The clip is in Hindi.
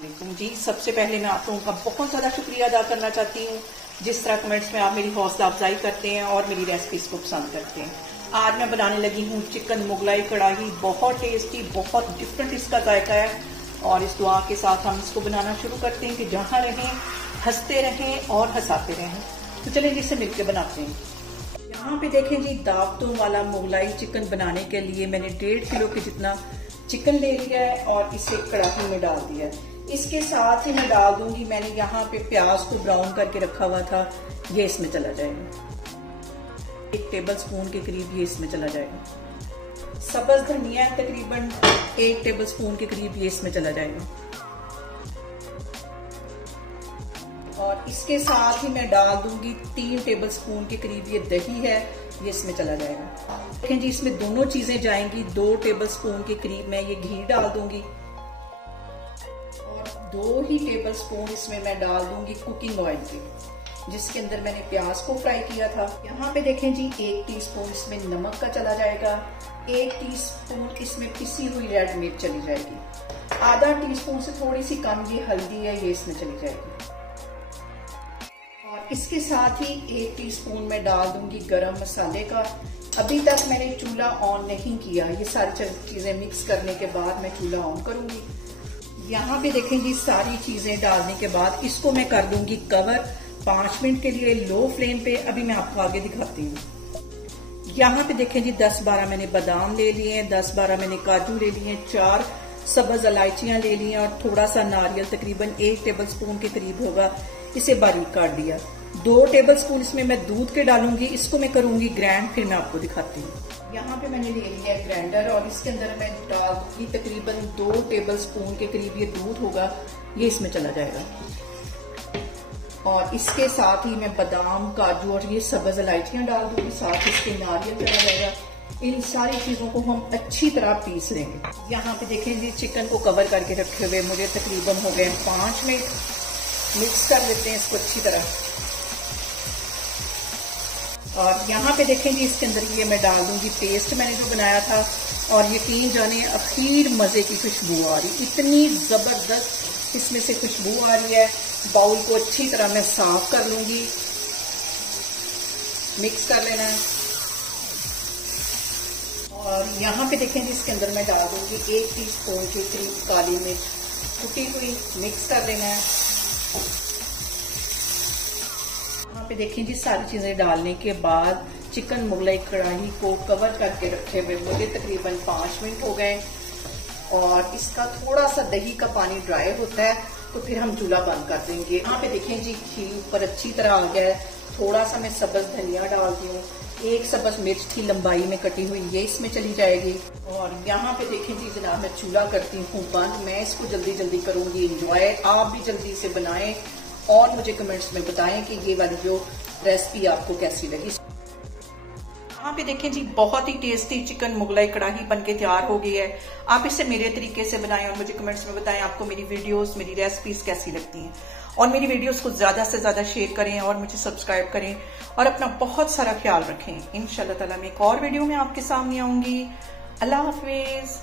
वालेकुम जी। सबसे पहले मैं आप लोगों का बहुत ज़्यादा शुक्रिया अदा करना चाहती हूँ जिस तरह कमेंट्स में आप मेरी हौसला अफजाई करते हैं और मेरी रेसिपीज को पसंद करते हैं। आज मैं बनाने लगी हूँ चिकन मुगलाई कढ़ाई। बहुत टेस्टी, बहुत डिफरेंट इसका जायका है और इस दुआ के साथ हम इसको बनाना शुरू करते हैं कि जहाँ रहें हंसते रहें और हंसाते रहें। तो चलिए इसे मिलकर बनाते हैं। यहाँ पे देखें जी, दावतों वाला मुगलाई चिकन बनाने के लिए मैंने 1.5 किलो के जितना चिकन ले लिया है और इसे कढ़ाई में डाल दिया है। इसके साथ ही मैं डाल दूंगी, मैंने यहाँ पे प्याज को ब्राउन करके रखा हुआ था, ये इसमें चला जाएगा। 1 टेबल स्पून के करीब ये इसमें चला जाएगा। सब्ज धनिया तकरीबन 1 टेबल स्पून के करीब ये इसमें चला जाएगा। और इसके साथ ही मैं डाल दूंगी 3 टेबल स्पून के करीब ये दही है, ये इसमें चला जाएगा। देखें जी, इसमें दोनों चीजें जाएंगी। 2 टेबल स्पून के करीब मैं ये घी डाल दूंगी और 2 ही टेबल स्पून इसमें मैं डाल दूंगी कुकिंग ऑयल के, जिसके अंदर मैंने प्याज को फ्राई किया था। यहाँ पे देखें जी, 1 टीस्पून इसमें नमक का चला जाएगा। 1 टीस्पून इसमें पिसी हुई रेड मिर्च चली जाएगी। आधा टीस्पून से थोड़ी सी कम ये हल्दी है, ये इसमें चली जाएगी। और इसके साथ ही 1 टीस्पून में डाल दूंगी गरम मसाले का। अभी तक मैंने चूल्हा ऑन नहीं किया, ये सारी चीजें मिक्स करने के बाद मैं चूल्हा ऑन करूंगी। यहाँ पे देखें जी, सारी चीजें डालने के बाद इसको मैं कर दूंगी कवर 5 मिनट के लिए लो फ्लेम पे। अभी मैं आपको आगे दिखाती हूँ। यहाँ पे देखें जी, 10-12 मैंने बादाम ले लिए हैं, 10-12 मैंने काजू ले लिए हैं, 4 सब्ज इलायचियां ले ली हैं और थोड़ा सा नारियल तकरीबन 1 टेबल स्पून के करीब होगा, इसे बारीक काट दिया। 2 टेबल स्पून इसमें मैं दूध के डालूंगी, इसको मैं करूंगी ग्राइंड, फिर मैं आपको दिखाती हूँ। यहाँ पे मैंने ले लिया है ग्राइंडर और इसके अंदर मैं डाल दूंगी तकरीबन 2 टेबल स्पून के करीब ये दूध होगा, ये इसमें चला जाएगा। और इसके साथ ही मैं बादाम, काजू और ये सब्ज इलायचियां डाल दूंगी, साथ इसके नारियल चला जाएगा। इन सारी चीजों को हम अच्छी तरह पीस लेंगे। यहाँ पे देखें जी, चिकन को कवर करके रखे हुए मुझे तकरीबन हो गए 5 मिनट। मिक्स कर लेते हैं इसको अच्छी तरह। और यहाँ पे देखें जी, इसके अंदर ये मैं डाल दूंगी पेस्ट मैंने जो बनाया था और यकीन जाने अखीर मजे की खुशबू आ रही, इतनी जबरदस्त इसमें से खुशबू आ रही है। बाउल को अच्छी तरह मैं साफ कर लूंगी, मिक्स कर लेना है। और यहाँ पे देखें जी, इसके अंदर मैं डाल दूंगी 1 टीस्पून के करीब काली मिर्च कुटी हुई, मिक्स कर लेना है। यहाँ पे देखें जी, सारी चीजें डालने के बाद चिकन मुगलाई कढ़ाई को कवर करके रखे हुए मुझे तकरीबन 5 मिनट हो गए। और इसका थोड़ा सा दही का पानी ड्राई होता है तो फिर हम चूल्हा बंद कर देंगे। यहाँ पे देखें जी, घी ऊपर अच्छी तरह आ गया है। थोड़ा सा मैं सब्ज धनिया डालती हूँ, 1 सब्ज मिर्च थी लंबाई में कटी हुई, ये इसमें चली जाएगी। और यहाँ पे देखें जी जनाब, मैं चूल्हा करती हूँ बंद। मैं इसको जल्दी जल्दी करूंगी एंजॉय। आप भी जल्दी से बनाएं और मुझे कमेंट्स में बताएं कि ये वाली जो रेसिपी आपको कैसी लगी। यहाँ पे देखें जी, बहुत ही टेस्टी चिकन मुगलाई कढ़ाई बनके तैयार हो गई है। आप इसे मेरे तरीके से बनाएं और मुझे कमेंट्स में बताएं आपको मेरी वीडियोस, मेरी रेसिपीज कैसी लगती हैं। और मेरी वीडियोस को ज्यादा से ज्यादा शेयर करें और मुझे सब्सक्राइब करें और अपना बहुत सारा ख्याल रखें। इंशाल्लाह ताला मैं एक और वीडियो में आपके सामने आऊंगी। अल्लाह हाफिज।